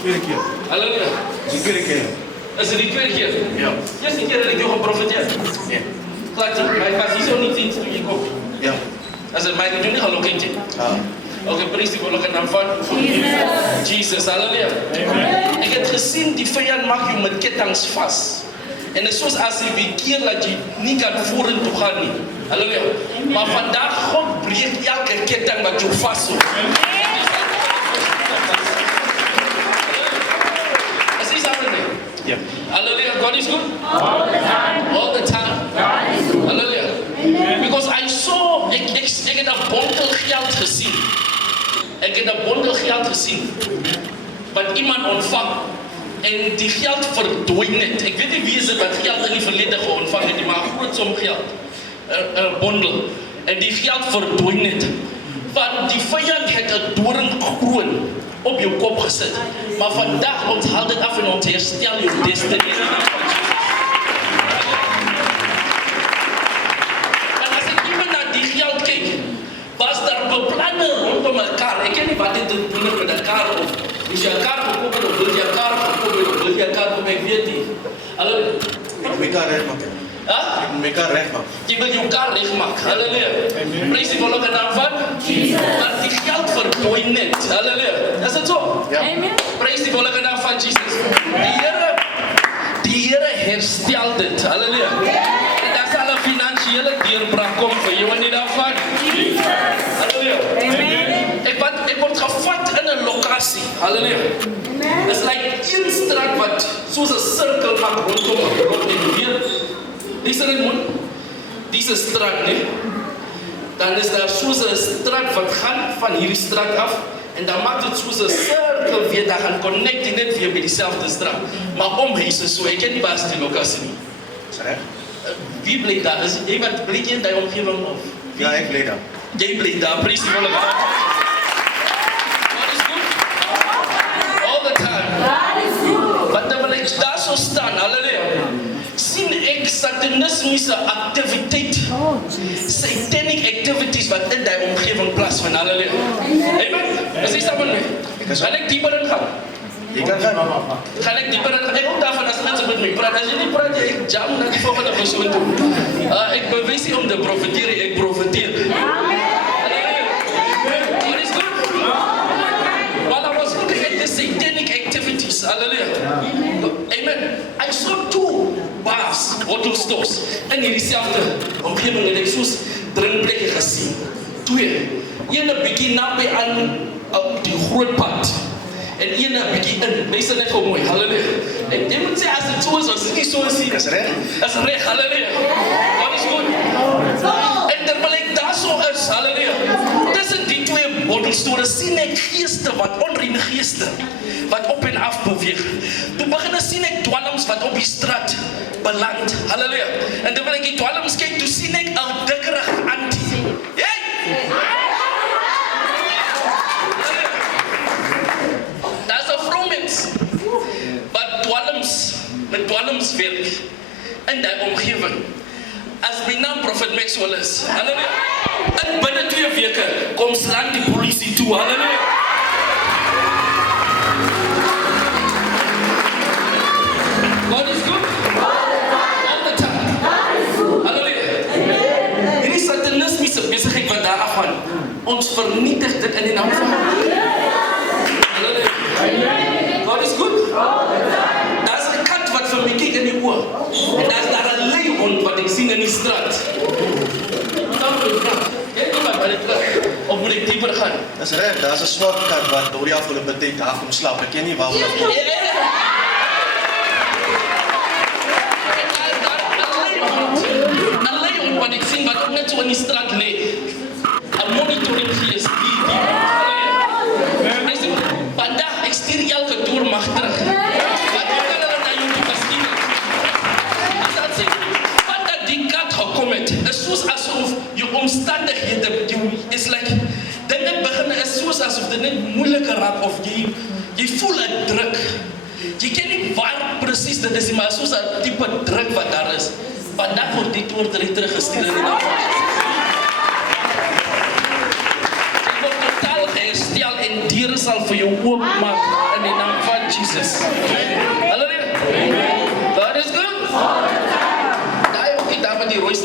Tweede keer. Halleluja. De tweede keer. Is dit die tweede keer? Ja. Eerste keer dat ik jou geprofiteer. Ja. Klaar, maar ik was hier zo niet in toen je komt. Ja. Als het mij niet doen, ga ik niet. Oké, prijs die volgende naam van Jesus. Halleluja. Ik heb gezien die vijand maakt je met ketangs vast. En het is zoals als je keer dat je niet kan voeren toe gaan niet. Halleluja. Maar vandaag God breekt elke ketang wat je vast houdt. Is iets aan het Ja. Halleluja. God is good. All the time. All the time. God is good. Halleluja. Because I saw, ik heb een bondel geld gezien. Ik heb een bondel geld gezien. Wat iemand ontvangt. En die geld verdwijnt net. Ik weet niet wie is het wat geld in het verleden ontvangen heeft, maar een groot som geld. Een bondel. En die geld verdwijnt net. Want die vijand heeft een doornkroon op je kop gezet. Maar vandaag onthaalt het af en ontherstel je destiny. En als ik iemand naar die geld kijk, was daar beplannen rondom elkaar. Ik weet niet wat dit te doen heeft met elkaar. Dus je elkaar verkopen, of wil je elkaar verkopen, of wil je elkaar verkopen, ik weet niet. Halleluja. Ik moet elkaar recht maken. Huh? Ik moet elkaar recht maken. Je wil je elkaar recht maken. Halleluja. Prijs die volgende naam van Jesus. Maar die geld verdwijnt net. Halleluja. Is het zo? Ja. Prijs die volgende naam van Jesus. Die Heere herstelt dit. Halleluja. En dat zal een financiële deurbraak komen voor jou en niet daarvan. Halleluja. Ik word gevat in een locatie. Halleluja. Het is like één straat wat zoals een cirkel maakt rondom een blok en weer. Deze straat, nee. Dan is daar zoals een straat wat gaat van hierdie straat af. En dan maakt het zoals een cirkel weer. Dan gaan connecten net weer bij diezelfde straat. Maar omheen is zo. Ik ken niet waar is die locatie niet. Is dat recht? Wie bleef daar? Is iemand bleef in die omgeving of? Ja, ik bleef daar. Jij bleef daar, prijs die volle God. God is goed. All the time. Maar dan wil ik daar zo staan, halleluja. Zien ik satanismische activiteit. Satanic activities wat in die omgeving plaatsvinden, halleluja. Amen. Is die samen mee? Ga ik dieper in gaan? Je kan gaan. Ga ik dieper in gaan? Ik hou daarvan als mensen met mij praten. Als je niet praat, ik jam naar die volgende persoon toe. Ik bewijs niet om te profiteren, ik profiteer. What is good? While I was looking at the satanic activities, hallelujah. Amen. I saw two bars, wortelstokes. En diezelfde omgeving en ik zoals drinkplekken gezien. Twee. Ene begin naby aan die groot pad. En ene begin in. Wees net zo mooi, halleluja. En je moet zeggen, als het zo is, als het niet zo is. Dat is recht. Dat is recht, halleluja. God is goed. En terwijl ik daar zo is, halleluja. Tussen die twee wortelstoren zie ik geesten, wat onreine geesten. Wat op en af bewegen. Toen beginnen zie ik dwalms wat op die straat belandt. Halleluja. En terwijl ik die dwalms kijk, toen zie ik een dikkerige antie. Dat is een vrouw mens. Wat met dwalms werk. In die omgeving. Als mijn naam Prophet Maxwell is. Halleluja. En binnen 2 weken komt slaan die politie toe. Halleluja. God is good. All the time. Halleluja. Hierdie satanismische besigheid wat daar afgaan. Ons vernietigt dit in die naam van Halleluja. God is good. Daar is een kat wat vir my kyk in die oor. En daar is daar een leeuwhond wat ik zie in die straat. Of moet ik dieper gaan? Dat is recht. Dat is een zwart kat wat door die afgelopen tijd daar komt slapen. Ik ken niet waarom dat komt. Een leeuwhond wat ik zie wat ook net zo in die straat leeft. Een monitoring geest. Vandaag, ik stuur elke doormacht terug. Wat ik kan er naar jullie besturen. Is dat zin? Vandaag die kat gekomen is, is zoals alsof je omstandigheden, is like, dingen beginnen, is zoals alsof het niet moeilijker raakt of je voelt een druk. Je kent niet waar precies dat is, maar zoals een type druk wat daar is. Vandaag wordt dit woord teruggestuurd in de naam van Jesus. Ik word totaal hersteld en dieren zal voor je openmaken in de naam van Jesus. Hallelujah. God is good. Tayo, kita mo di Roy